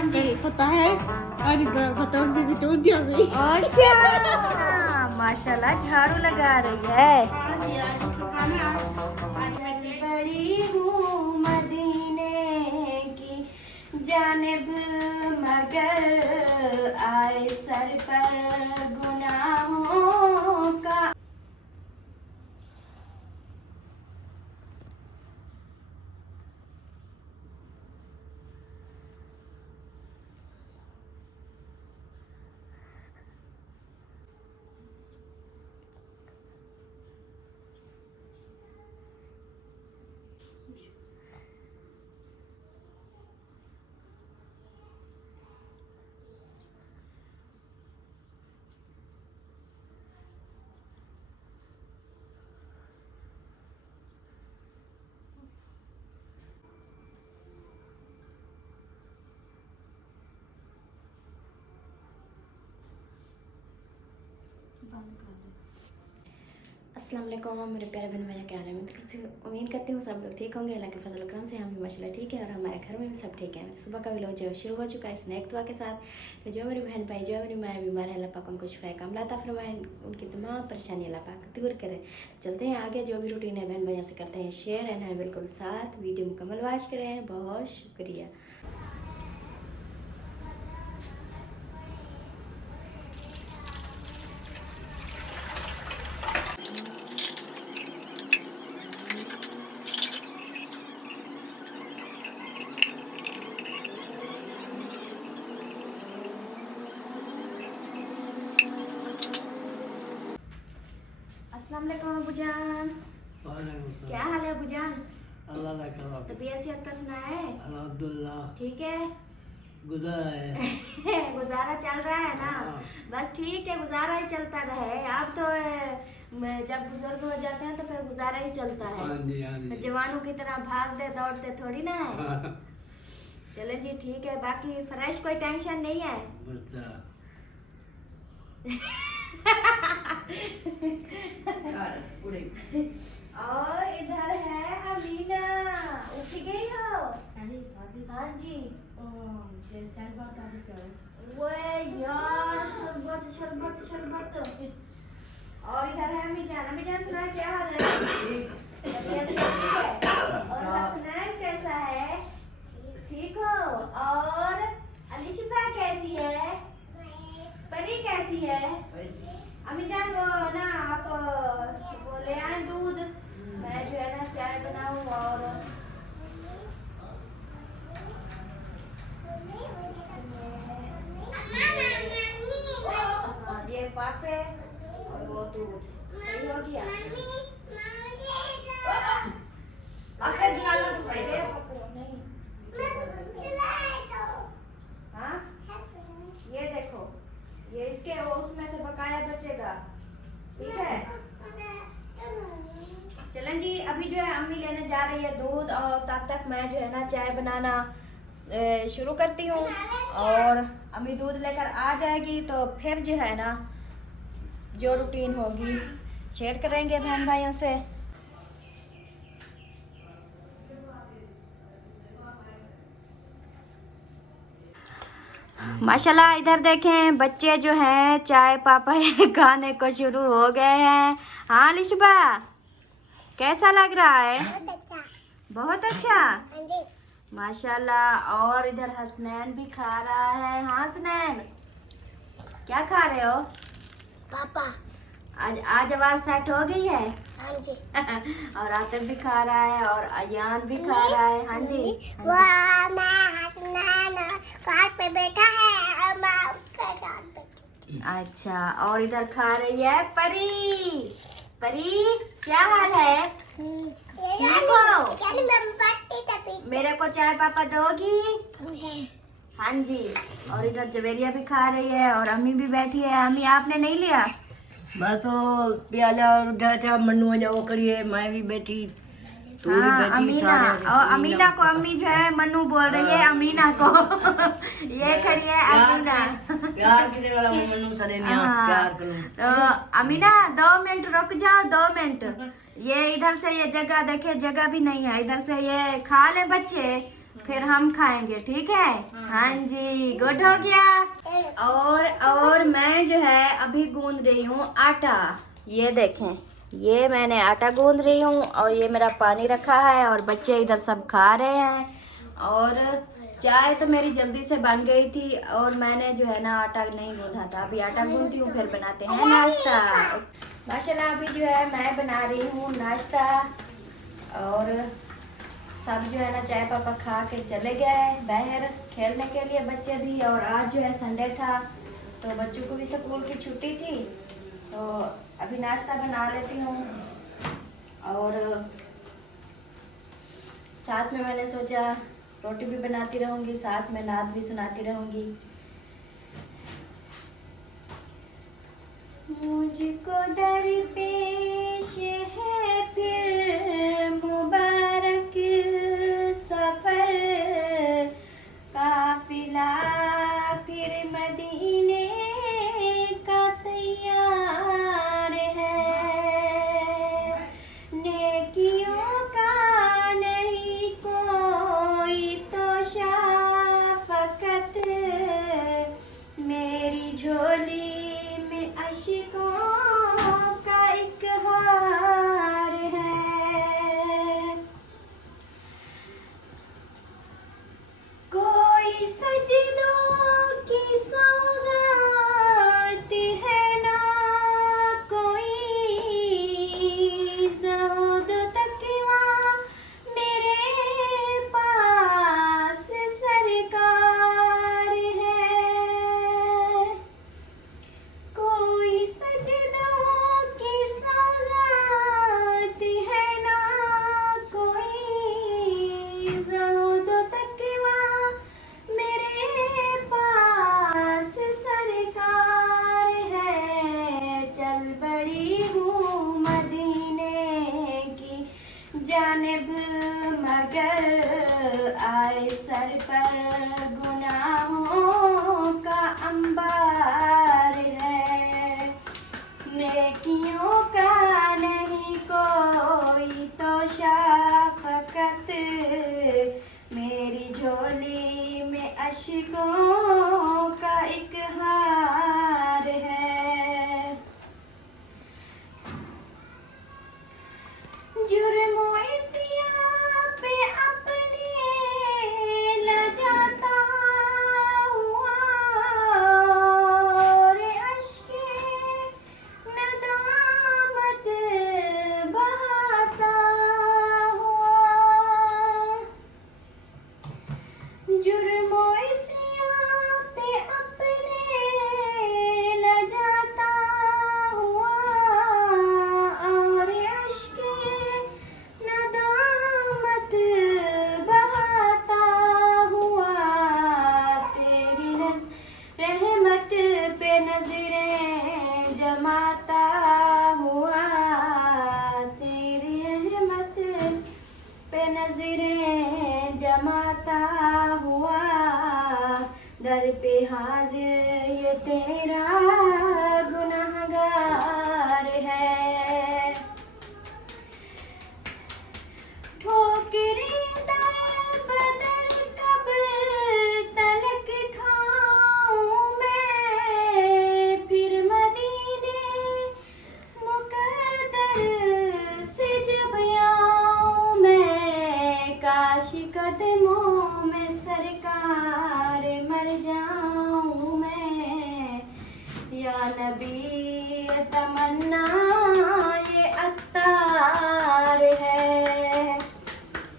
हाँ जी पता है और बटन भी तो दिया गई। अच्छा माशाल्लाह झाड़ू लगा रही है। बड़ी हूँ मदीने की जानिब मगर आए सर पर गुनाहों का। अस्सलाम वालेकुम मेरे प्यारे बहन भैया, क्या हाल है? मैं उम्मीद करती हूँ सब लोग ठीक होंगे। अल्लाह के फजल करम से हम भी माशाल्लाह ठीक है और हमारे घर में भी सब ठीक है। सुबह का व्लॉग जो शुरू हो चुका है स्नैक दुआ के साथ कि जो मेरी बहन भाई जो मेरी माँ बीमार है अल्लाह पाक उनको शिफा कामला अता फरमाए, उनकी तमाम परेशानी अल्लाह पाक दूर करे। चलते हैं आगे, जो भी रूटीन है बहन भैया से करते हैं शेयर एंड है बिल्कुल साथ वीडियो मुकम्मल वॉच करें। बहुत शुक्रिया। अस्सलाम वालेकुम अबूजान, क्या हाल है अबूजान? अल्लाह का करम। तबीयत सेहत का सुना है? अल्हम्दुलिल्लाह ठीक है। गुज़ारा है। गुजारा चल रहा है ना? हाँ। बस ठीक है, गुजारा ही चलता रहे। आप तो जब बुजुर्ग हो जाते हैं तो फिर गुजारा ही चलता है। हाँ जी हाँ जी। जवानों की तरह भागते दौड़ते थोड़ी ना है। हाँ। चले जी ठीक है, बाकी फ्रेश कोई टेंशन नहीं है। बच्चा और इधर है अमीना, उठ गई हो? हाँ जी। वो यार शरबत शरबत शरबत। और इधर है अम्मी जान। अम्मी जान सुना क्या हाल है? तबीयत ठीक है? और हसनैन कैसा है? ठीक हो? और अलिशिफा कैसी है? परी कैसी है? अम्मी जान वो ना आप वो ले आए दूध, मैं जो है ना चाय बनाऊं। और ये पापे और वो दूध सही हो गया। हाँ ये देखो, ये इसके वो उसमें से बकाया बचेगा, ठीक है? चलें जी, अभी जो है अम्मी लेने जा रही है दूध और तब तक मैं जो है ना चाय बनाना शुरू करती हूँ। और अम्मी दूध लेकर आ जाएगी तो फिर जो है ना जो रूटीन होगी शेयर करेंगे बहन भाइयों से। माशाल्लाह इधर देखें बच्चे जो हैं चाय पापा खाने को शुरू हो गए हैं। हाँ लिशबा कैसा लग रहा है? बहुत अच्छा माशाल्लाह। और इधर हसनैन भी खा रहा है। हाँ हसनैन क्या खा रहे हो? पापा। आज आवाज सेट हो गई है? हाँ जी। और आतिफ भी खा रहा है और अयान भी खा रहा है। हाँ जी। वो कार पे बैठा है और मैं उसके साथ बैठी। अच्छा, और इधर खा रही है परी। परी क्या हाल है? ठीक हो? मेरे को चाय पापा दोगी? हाँ जी। और इधर जवेरिया भी खा रही है और अम्मी भी बैठी है। अम्मी आपने नहीं लिया? बस वो प्याला उठा था मनु जाओ करिए, मैं भी बैठी। तू भी हाँ बैठी, अमीना। सारे और अमीना को अम्मी जो है मनु बोल रही है अमीना को। ये खड़ी है अमीना। प्यार करने वाला मैं मनु सरे ने हाँ। प्यार करूं। तो अमीना 2 मिनट रुक जाओ, 2 मिनट। ये इधर से ये जगह देखे, जगह भी नहीं है। इधर से ये खा ले बच्चे फिर हम खाएंगे, ठीक है? हाँ जी, गुड हो गया। और मैं जो है अभी गूंद रही हूँ आटा। ये देखें, ये मैंने आटा गूंद रही हूँ और ये मेरा पानी रखा है और बच्चे इधर सब खा रहे हैं। और चाय तो मेरी जल्दी से बन गई थी और मैंने जो है ना आटा नहीं गूंधा था। अभी आटा गूंथती हूँ, फिर बनाते हैं नाश्ता। माशाल्लाह अभी जो है मैं बना रही हूँ नाश्ता और सब जो है ना चाय पापा खा के चले गए बाहर खेलने के लिए, बच्चे भी। और आज जो है संडे था तो बच्चों को भी स्कूल की छुट्टी थी, तो अभी नाश्ता बना लेती हूँ। और साथ में मैंने सोचा रोटी भी बनाती रहूँगी, साथ में नात भी सुनाती रहूँगी। मुझको दरपेश है फिर मुबारक सफर, काफिला फिर मदीने का तैयार है। नेकियों का नहीं कोई तो शाफकत, मेरी झोली में अशिकों का एक हार है। कोई सजदों की सौगात है ना, कोई ज़ोद तकवा मेरे पास सरकार है। कोई सजदों की सौगात है ना, कोई ज़ोद तकवा मेरे पास सरकार है। चल बड़ी हूँ मदीने की जानिब, मगर आए सर पर गुनाहों का अंबार है। नेकियों का नहीं कोई तो शाफकत, मेरी झोली में अशकों का एक हार है। जुर्मों इस्यां पे अपने लजाता हुआ और अश्के नदामत बहाता हुआ। जुर्मों इस्यां पे अपने लजाता हुआ और अश्के नदामत बहाता हुआ। तेरी रहमत पे नजरें जमाता हुआ, तेरी रहमत पे नजरें जमाता हुआ। दर पे हाजिर ये तेरा गुनहगार है। ठोकरें दर बदर कब तलक खाऊं मैं, फिर मदीने मुकद्दर से जब आऊं मैं। काश कदमों में सरकार मर जाऊं मैं, या नबी तमन्ना ये अत्तार है।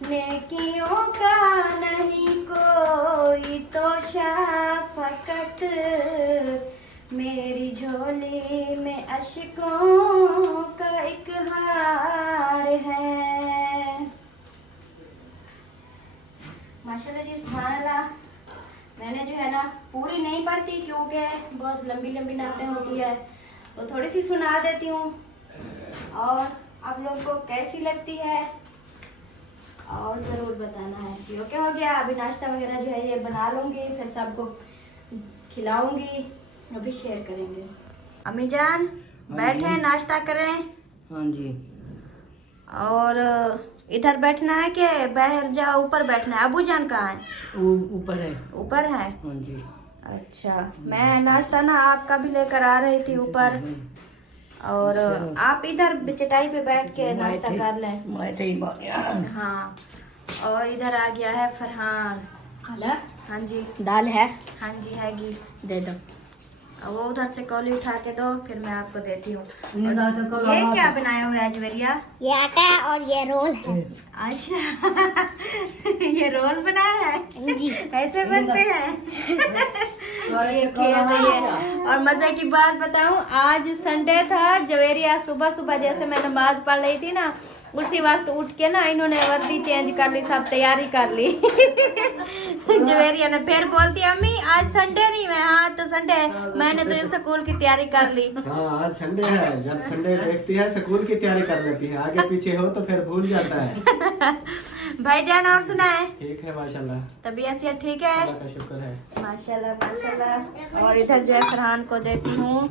नेकियों का नहीं कोई तो शाफकत, मेरी झोली में अशकों का एक हार है। माशाल्लाह जी, सुभान अल्लाह। मैंने जो है ना पूरी नहीं पढ़ती क्योंकि बहुत लंबी लंबी नातें होती है, तो थोड़ी सी सुना देती हूँ और आप लोग को कैसी लगती है और ज़रूर बताना है कि ओके हो गया। अभी नाश्ता वगैरह जो है ये बना लूँगी, फिर सबको खिलाऊँगी, अभी शेयर करेंगे। अम्मी जान बैठे नाश्ता करें। हाँ जी। और इधर बैठना है कि बाहर जाओ ऊपर बैठना है? अबू जान कहाँ है? वो ऊपर है। ऊपर है। हाँ जी। अच्छा, मैं नाश्ता ना आपका भी लेकर आ रही थी ऊपर, और आप इधर चटाई पे बैठ के नाश्ता कर लें। मैं तो ही हाँ, और इधर आ गया है फरहान। हाँ जी, दाल है, हाँ जी हैगी। दे दो। अब वो उधर से कौली उठा के दो, फिर मैं आपको देती हूँ। तो ये क्या बनाया हुआ है जवेरिया? ये आटा है और ये रोल है। अच्छा ये रोल बनाया है जी। ऐसे बनते हैं। ये खेल रही है। और मजे की बात बताऊं, आज संडे था। जवेरिया सुबह सुबह जैसे मैं नमाज पढ़ रही थी ना, उसी वक्त उठ के ना इन्होंने वर्दी चेंज कर ली, सब तैयारी कर ली। जवेरिया ने फिर बोलती अम्मी आज संडे नहीं है। हाँ तो संडे है, मैंने तो स्कूल की तैयारी कर ली। हाँ आज संडे है, जब संडे देखती है स्कूल की तैयारी कर लेती है, आगे पीछे हो तो फिर भूल जाता है। भाईजान और सुनाए? ठीक है माशाल्लाह, तबीयत से ठीक है? अल्लाह का शुक्र है। माशाल्लाह माशाल्लाह। और इधर जो है फरहान को देती हूँ,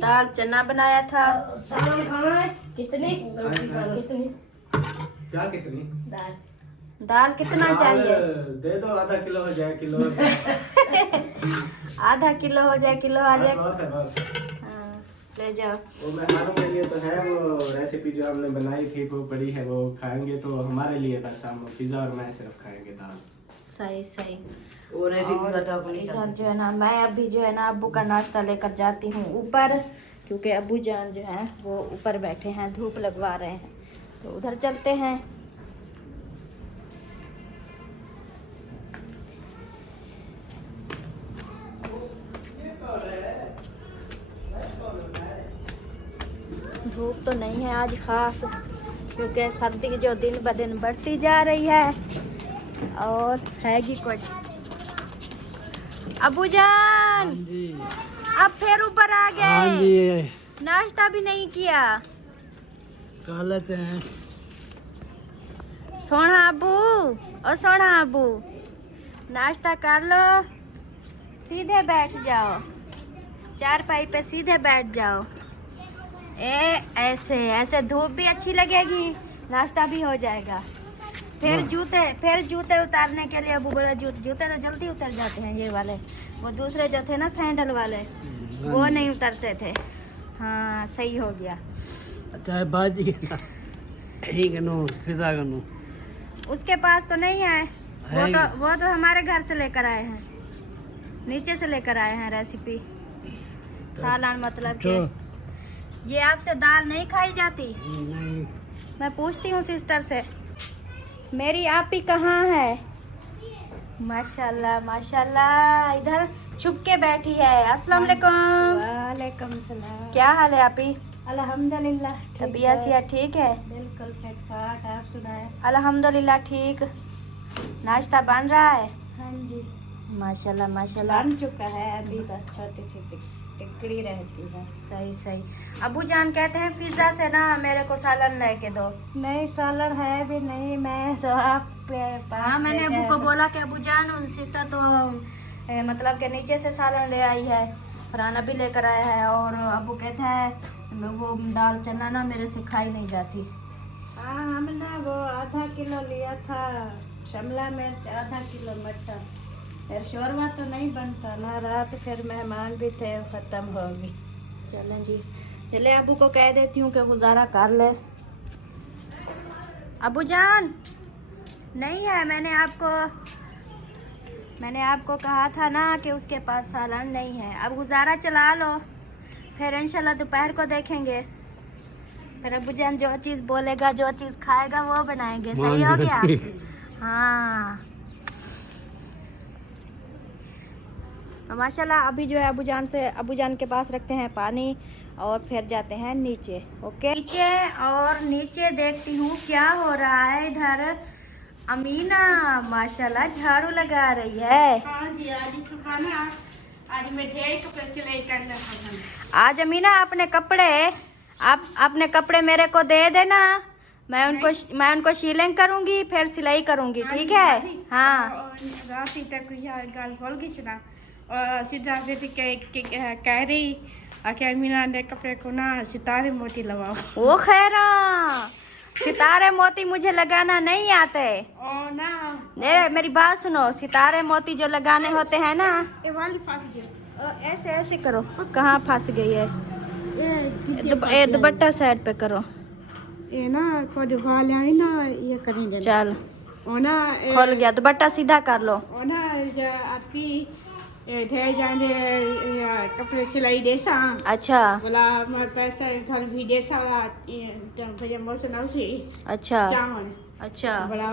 दाल चना बनाया था। कितनी कितनी क्या कितनी दाल कितना चाहिए? दे दो, आधा किलो हो जाए, किलो हो जाए। आधा किलो हो जाए, किलो आ बस जाए। बहुत है बस। हाँ, ले जाओ। वो मेहमानों के लिए तो है, वो रेसिपी जो हमने बनाई थी वो पड़ी है, वो खाएंगे। तो हमारे लिए बस हम पिज्जा और मैं सिर्फ खाएंगे दाल। सही सही। और रेसिपी और बताओ अपनी। इधर जो है ना, मैं अभी जो है ना अब्बू का नाश्ता लेकर जाती हूँ ऊपर, क्योंकि अब्बू जान जो है वो ऊपर बैठे हैं, धूप लगवा रहे हैं, तो उधर चलते हैं। धूप तो नहीं है आज खास, क्योंकि सर्दी जो दिन ब दिन बढ़ती जा रही है, और हैगी कुछ। अबू जान अब फिर ऊपर आ गए, नाश्ता भी नहीं किया। खा लेते हैं। सोना अबू, ओ सोना अबू, नाश्ता कर लो, सीधे बैठ जाओ, चारपाई पे सीधे बैठ जाओ। ऐसे ऐसे धूप भी अच्छी लगेगी, नाश्ता भी हो जाएगा। फिर जूते उतारने के लिए अबू बड़ा जूते तो जल्दी उतर जाते हैं ये वाले, वो दूसरे जो थे ना सैंडल वाले, वो नहीं उतरते थे। हाँ सही हो गया। चाहे बाजी ही कनो फिजा कनो, उसके पास तो नहीं है, वो तो हमारे घर से लेकर आए हैं, नीचे से लेकर आए हैं रेसिपी सालन, मतलब कि ये आपसे दाल नहीं खाई जाती? नहीं मैं पूछती हूँ सिस्टर से, मेरी आपी कहाँ है? माशाल्लाह माशाल्लाह, इधर छुप के बैठी है। अस्सलाम वालेकुम। वालेकुम सलाम। क्या हाल है आपी? अल्हम्दुलिल्लाह तबीयत सेहत ठीक है? बिल्कुल फिट फाट। आप सुनाए? अल्हम्दुलिल्लाह ठीक। नाश्ता बन रहा है? हाँ जी माशाल्लाह माशाल्लाह। बन चुका है, अभी बस छोटी सी टिकड़ी रहती है। सही सही। अबू जान कहते हैं पिज्ज़ा से ना मेरे को सालन लेके दो। नहीं सालन है भी नहीं, मैं तो आप हाँ मैंने अबू को बोला कि अबू जान सिस्टर तो मतलब के नीचे से सालन ले आई है, फराना भी लेकर आया है, और अबू कहते हैं वो दाल चना ना मेरे से खाई नहीं जाती। हाँ हमने वो आधा किलो लिया था शिमला मिर्च, आधा किलो मटर, फिर शोरवा तो नहीं बनता ना, रात फिर मेहमान भी थे, ख़त्म हो गई। चलें जी, चले अबू को कह देती हूँ कि गुजारा कर ले। अबू जान नहीं है, मैंने आपको कहा था ना कि उसके पास सालन नहीं है। अब गुजारा चला लो, फिर इंशाल्लाह दोपहर को देखेंगे। फिर अबू जान जो चीज़ बोलेगा, जो चीज़ खाएगा वो बनाएंगे। सही हो गया? हाँ तो माशाल्लाह अभी जो है अबू जान के पास रखते हैं पानी, और फिर जाते हैं नीचे। ओके नीचे, और नीचे देखती हूँ क्या हो रहा है। इधर अमीना माशाल्लाह झाड़ू लगा रही है। हाँ जी, आज सुबह ना आज मैं ढेर कपड़े सिलाई करना था। आज अमीना अपने कपड़े मेरे को दे देना, मैं उनको शीलिंग करूँगी, फिर सिलाई करूँगी, ठीक है? हाँ रात तक गल खोल गई ना, और सीधा से कह रही कि अमीना ने कपड़े को ना सितारे मोती लगाओ। वो खैरा सितारे मोती मुझे लगाना नहीं आते। ओ ना मेरी बात सुनो, सितारे मोती जो लगाने होते हैं ना, ये वाली फंस गई। ऐसे ऐसे करो। कहाँ फंस गई है? ये दुपट्टा साइड पे करो। ये ना खुद वाले आई ना, ये करेंगे चल ओ ना खोल गया, दुपट्टा सीधा कर लो। ओ ना जो आपकी ढेर जाने कपड़े सिलाई देसा अच्छा बोला मैं पैसा घर भी देसा भैया मौसम नौसी अच्छा चावन अच्छा बड़ा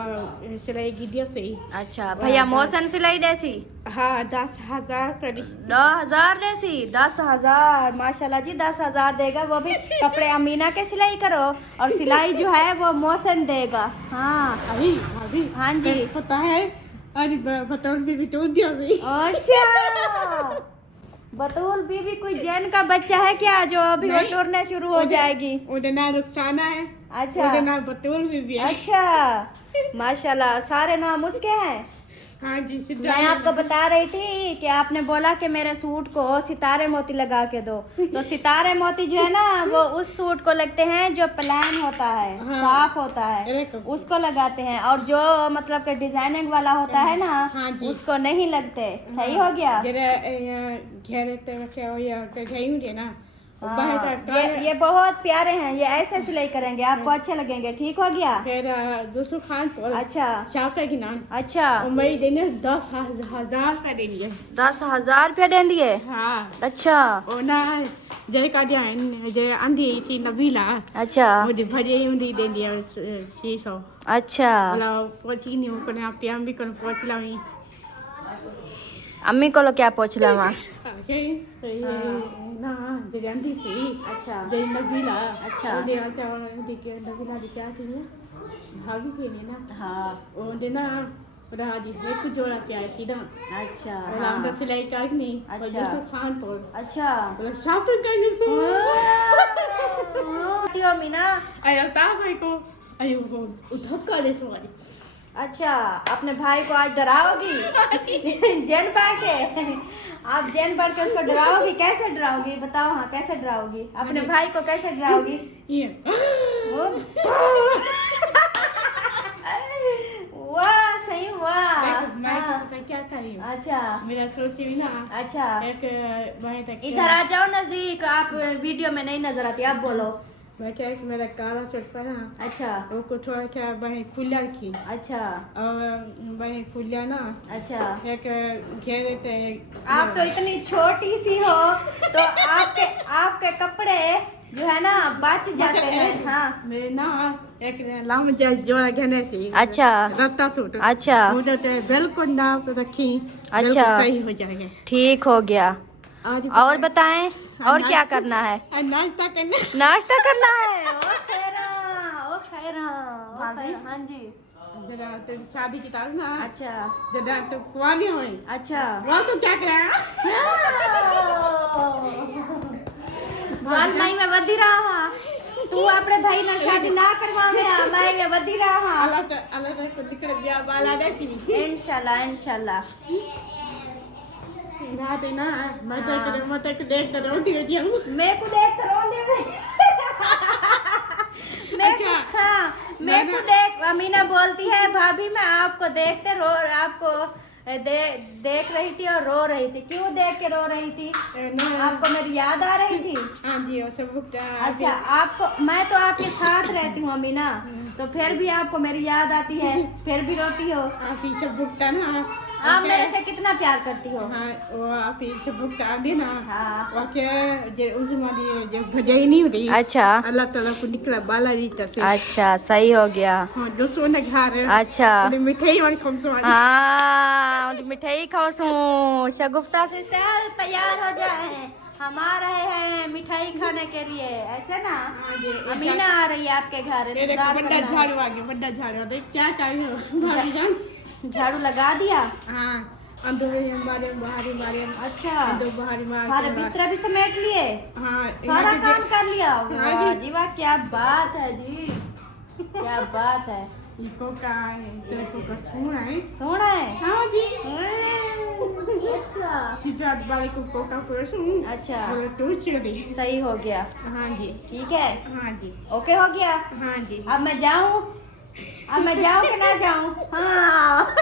सिलाई की दिया सही। अच्छा भैया मौसम सिलाई देसी हाँ 10,000 करी 10,000 देसी 10,000 माशाल्लाह जी 10,000 देगा, वो भी कपड़े अमीना के सिलाई करो और सिलाई जो है वो मौसम देगा। हाँ अभी अभी हाँ जी पता है अरे बतौल भी तो दिया गई। अच्छा बतूल बीबी कोई जैन का बच्चा है क्या जो अभी वो टूरने शुरू हो जाएगी? उधर ना रुखसाना है, अच्छा उधर ना बतौल भी है। अच्छा माशाल्लाह सारे नाम उसके हैं। हाँ जी मैं आपको बता रही थी कि आपने बोला कि मेरे सूट को सितारे मोती लगा के दो, तो सितारे मोती जो है ना वो उस सूट को लगते हैं जो प्लान होता है, साफ होता है, उसको लगाते हैं, और जो मतलब कि डिजाइनिंग वाला होता है ना हाँ जी। उसको नहीं लगते। सही हो गया। जरा घेरे ते क्या हो या कहीं उठे ना ये बहुत प्यारे हैं, ये ऐसे सिलाई करेंगे आपको अच्छे लगेंगे। ठीक हो गया। फिर दूसरों खान पर अच्छा शाफे की नान अच्छा मई देने 10,000 का दे दिए। 10,000 रुपया दे दिए। हाँ अच्छा ओ ना जय का जय आंधी थी नबीला अच्छा मुझे भजे उन्हें दे दिया 600। अच्छा बोला पहुंची नहीं ऊपर आप प्याम भी कर पहुंच लावी अम्मी को लो क्या पूछ ला वहाँ। ना जय आंधी सी अच्छा जय नबीला अच्छा दे अच्छा उन्हें के नबीला की क्या थी भाभी थी ना हाँ उन्हें ना राजी एक जोड़ा क्या है सीधा अच्छा और हम तो सिलाई कर नहीं अच्छा। दूसरों खान पर अच्छा बोला शॉपिंग करने सो मीना आया ता भाई को आयो वो उधर करे सो वाली। अच्छा अपने भाई को आज डराओगी जैन पा के? आप जैन पढ़ के उसको डराओगी? कैसे डराओगी बताओ? हाँ कैसे डराओगी अपने भाई को? कैसे डराओगी? ये वाह सही वाह। मैं हाँ। पता क्या करी हूँ अच्छा मेरा सोची हुई ना अच्छा एक भाई तक इधर आ जाओ नजदीक, आप वीडियो में नहीं नजर आती, आप बोलो। मैं क्या एक मेरा काला शर्ट पहना अच्छा वो को थोड़ा क्या भाई खुला रखी अच्छा और भाई खुला ना अच्छा एक घेरे थे। आप तो इतनी छोटी सी हो तो आपके कपड़े जो है ना बच जाते हैं। हाँ मेरे ना एक लाम जोड़ा घेने से अच्छा रत्ता सूट अच्छा उधर बिल्कुल नाप रखी अच्छा। बिल्कुल सही हो जाएगा। ठीक हो गया। आज और बताएं और क्या करना है? नाश्ता करना नाश्ता करना है। ओ खैरा ओ खैरा ओ खैरा हाँ जी जरा तो शादी की तारीख ना अच्छा जरा तो कुआरी हुई अच्छा वहाँ तो क्या करेगा बाल माई में वधी रहा तू अपने भाई ना शादी ना करवावे माई में वधी रहा। अलग को दिक्कत दिया बाला देती इंशाल्लाह इंशाल्लाह। रात ना मत के देख कर रोटी होती है मैं को देख कर रोने अच्छा। हाँ मैं को देख अमीना बोलती है भाभी मैं आपको देखते रो आपको देख रही थी और रो रही थी। क्यों देख के रो रही थी? आपको मेरी याद आ रही थी? हाँ जी और सब अच्छा आपको मैं तो आपके साथ रहती हूँ अमीना, तो फिर भी आपको मेरी याद आती है, फिर भी रोती हो। आप ही सब भुगता ना आप मेरे से कितना प्यार करती हो? हाँ वो आप ही सब भुगता दे ना हाँ वाके जे उस मारी जो भजाई नहीं होती अच्छा अल्लाह ताला को निकला बाला रीता से। अच्छा सही हो गया। हाँ जो सोना घर अच्छा मिठाई वन खम सो हाँ मिठाई खाओ सो शगुफ्ता सिस्टर तैयार हो जाए, हम आ रहे हैं मिठाई खाने के लिए। ऐसे ना अमीना आ रही है आपके घर, मेरे इंतजार बड़ा करना है। झाड़ू आ गया बड़ा झाड़ू देख क्या करी हो भाभी जान। झाड़ू लगा दिया? हाँ अंदर बारे बाहरी बारे अच्छा अंदर बाहरी मार सारे बिस्तरा भी समेट लिए? हाँ सारा काम कर लिया? हाँ वाह जी। जी वाह क्या बात है जी, क्या बात है। इको का है तो इको का सोना है। सोना है? हाँ जी अच्छा अच्छा सिद्धार्थ बारी को कोका परसों अच्छा बोले टू चली। सही हो गया। हाँ जी ठीक है, हाँ जी ओके हो गया। हाँ जी। अब मैं जाऊं कि ना जाऊं? हाँ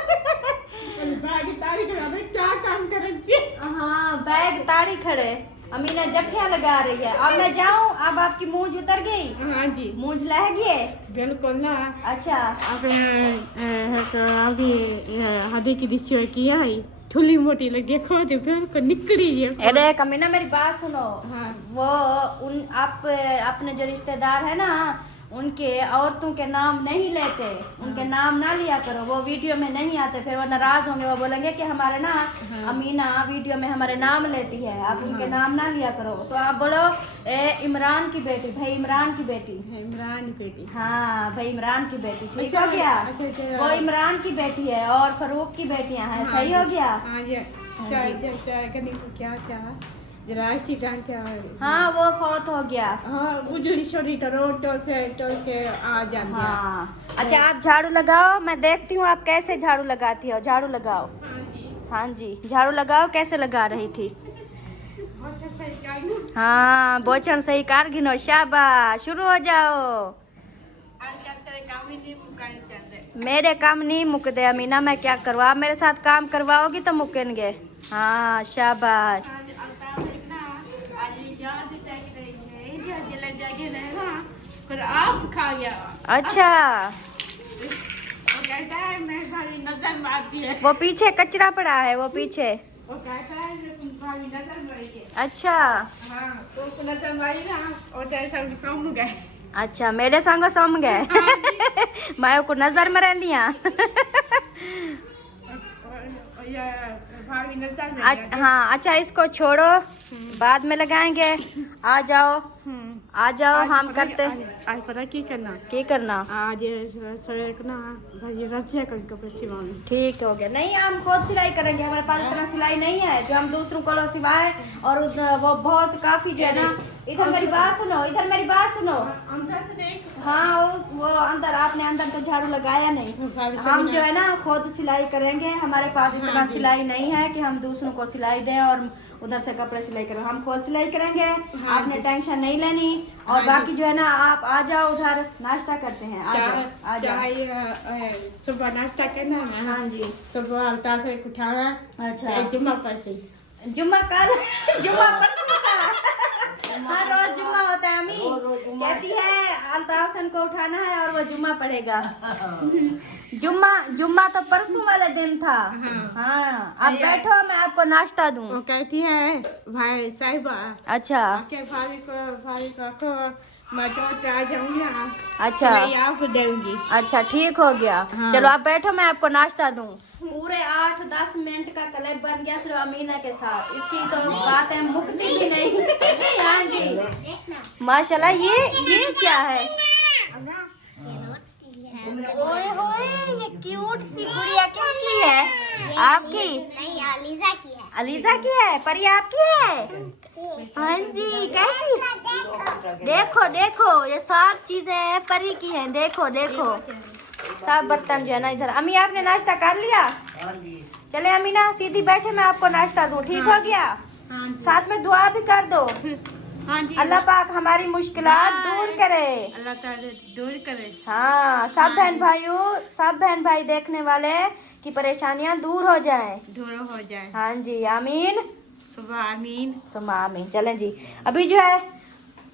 बैग तारीख में क्या काम करेंगे? हाँ बैग ताड़ी खड़े, अमीना जफिया लगा रही है। अब मैं जाऊं? अब आपकी मूंछ उतर गई? हाँ जी मूंछ लह गई है? बिल्कुल ना। अच्छा अब तो अभी हदी की दिशा किया है थोड़ी मोटी लगी देखो तो फिर को निकली है। अरे कमीना मेरी बात सुनो। हाँ। वो उन आप अपने जो रिश्तेदार है ना उनके औरतों के नाम नहीं लेते, उनके नाम ना लिया करो, वो वीडियो में नहीं आते, फिर वो नाराज होंगे, वो बोलेंगे कि हमारे ना अमीना वीडियो में हमारे नाम लेती है, आप उनके नाम ना लिया करो। तो आप बोलो इमरान की बेटी, भाई इमरान की बेटी। इमरान की बेटी। हाँ भाई इमरान की बेटी, ठीक अच्छा, हो गया। अच्छा। वो इमरान की बेटी है और फरूक की बेटियां हैं। सही हो गया। हाँ जी चाय करने को क्या क्या राष्ट्रीय गान क्या है? हाँ वो फौत हो गया। हाँ उजड़ी छोड़ी तो रोड टोल के आ जाते हैं। हाँ अच्छा आप झाड़ू लगाओ, मैं देखती हूँ आप कैसे झाड़ू लगाती हो। झाड़ू लगाओ। हाँ जी झाड़ू लगाओ, कैसे लगा रही थी? हाँ बोचन सही कार गिनो, शाबाश, शुरू हो जाओ। मेरे काम नहीं मुकदे अमीना, मैं क्या करूँ, आप मेरे साथ काम करवाओगी तो मुकेंगे। हाँ शाबाश। पर आप खा गया। अच्छा वो कहता है मैं सारी नजर मारती है। वो पीछे कचरा पड़ा है, वो पीछे। वो कहता है मैं तुम्हारी नजर मारी है। अच्छा हाँ तो उसको नजर मारी ना और जैसा सौंप गए। अच्छा मेरे संग सम गए मैं को नजर में रहंदियां। भाभी नजर में हाँ अच्छा इसको छोड़ो, बाद में लगाएंगे। आ जाओ आ जाओ, हम करते। आज पता की करना करना आज सड़क ना भाई रजिया कर कपड़े सिवाने। ठीक हो गया। नहीं हम खुद सिलाई करेंगे, हमारे पास इतना सिलाई नहीं है जो हम दूसरों को सिवाए, और वो बहुत काफी जो है ना। इधर मेरी बात सुनो, इधर मेरी बात सुनो। अंदर तो देख। हाँ वो अंदर, आपने अंदर तो झाड़ू लगाया नहीं। हम जो है ना खुद सिलाई करेंगे, हमारे पास इतना सिलाई नहीं है कि हम दूसरों को सिलाई दें और उधर से कपड़े सिलाई करें। हम खुद सिलाई करेंगे, आपने टेंशन नहीं लेनी। और बाकी जो है ना आप आ जाओ उधर, नाश्ता करते हैं। आ जाओ आ जाओ। सुबह नाश्ता करना है। हाँ जी सुबह अलता से उठाना। अच्छा जुम्मा पर से जुम्मा कल जुम्मा परसों का। हाँ रोज जुम्मा होता है। अम्मी कहती है अल्ताफ सन को उठाना है और वो जुम्मा पढ़ेगा। जुम्मा तो परसों वाला दिन था। हाँ अब बैठो, मैं आपको नाश्ता दूं। वो कहती है भाई साहिबा। अच्छा आके भाभी को मैं तो आ जाऊंगी ना। अच्छा मैं आप दूंगी। अच्छा ठीक हो गया। हाँ। चलो आप बैठो, मैं आपको नाश्ता दूं। पूरे 8-10 मिनट का क्लिप बन गया सिर्फ अमीना के साथ, इसकी तो बात है मुकती भी नहीं। हाँ जी माशाल्लाह। ये क्या है? ओए होए ये क्यूट सी गुड़िया किसकी है? आपकी? नहीं अलीजा की है। अलीजा की है? परी आपकी है? हाँ जी कैसी? देखो देखो ये सब चीजें परी की हैं। देखो देखो सब बर्तन जो है ना इधर। अम्मी आपने नाश्ता कर लिया? चले अमीना सीधी बैठे, मैं आपको नाश्ता दूं। ठीक हो गया? साथ में दुआ भी कर दो। हाँ जी अल्लाह पाक हमारी मुश्किलात दूर करे। अल्लाह ताला दूर करे। हाँ सब बहन भाई देखने वाले की परेशानियां दूर हो जाएं। दूर हो जाए। हाँ जी आमीन सुबह आमीन। सुमा आमीन। चलें जी अभी जो है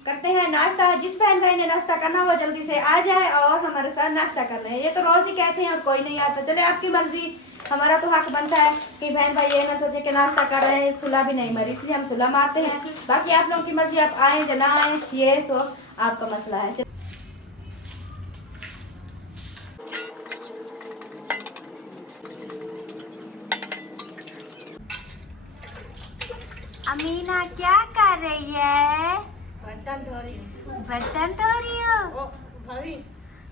करते हैं नाश्ता। जिस बहन भाई ने नाश्ता करना वो जल्दी से आ जाए और हमारे साथ नाश्ता करना है। ये तो रोज ही कहते हैं और कोई नहीं आता। चले आपकी मर्जी, हमारा तो हक बनता है कि बहन भाई ये ना सोचे कि नाश्ता कर रहे हैं सुलह भी नहीं मरी, इसलिए हम सुलह मारते हैं। बाकी आप लोगों की मर्जी, आप आए या ना आए ये तो आपका मसला है। अमीना क्या कर रही है? बर्तन धो रही हूँ। बर्तन धो रही हो? ओ भाभी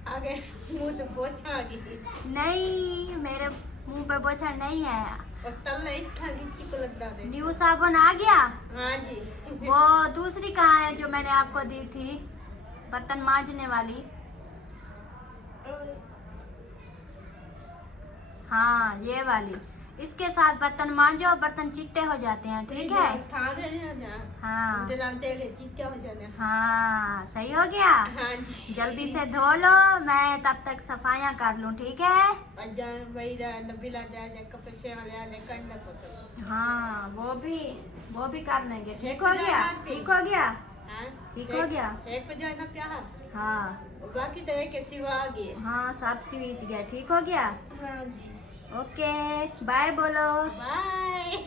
आगे मुंह तो पोछा आ गई। नहीं मेरे मुंह पे पोछा नहीं आया। और तल नहीं था किसी को लगता है। न्यू साबुन आ गया? हाँ जी वो दूसरी कहाँ है जो मैंने आपको दी थी बर्तन मांजने वाली? हाँ ये वाली। इसके साथ बर्तन मांजो, बर्तन चिट्टे हो जाते हैं, ठीक है? हाँ हाँ, सही हो गया। जल्दी से धो लो, मैं तब तक सफाइयाँ कर लूँ, ठीक है? हाँ, वो भी कर लेंगे। ठीक हो गया? ठीक हो गया? ठीक हो गया? हाँ बाकी तो एक सिवा गए। हाँ, सब स्विच गया। ठीक हो गया? ओके, बाय बोलो। बाय।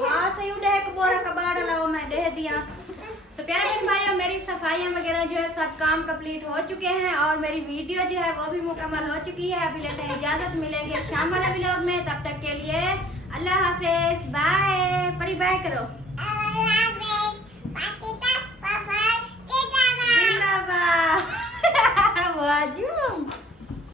हाँ सही उड़े एक बोरा कबाड़ ला वो मैं दे दिया। तो प्यारे बहन भाइयों, मेरी सफाइयाँ वगैरह जो है सब काम कंप्लीट हो चुके हैं और मेरी वीडियो जो है वो भी मुकम्मल हो चुकी है। अभी लेते हैं इजाज़त, मिलेंगे शाम वाले व्लॉग में। तब तक के लिए अल्लाह हाफिज़, बाय। परी बाय करो।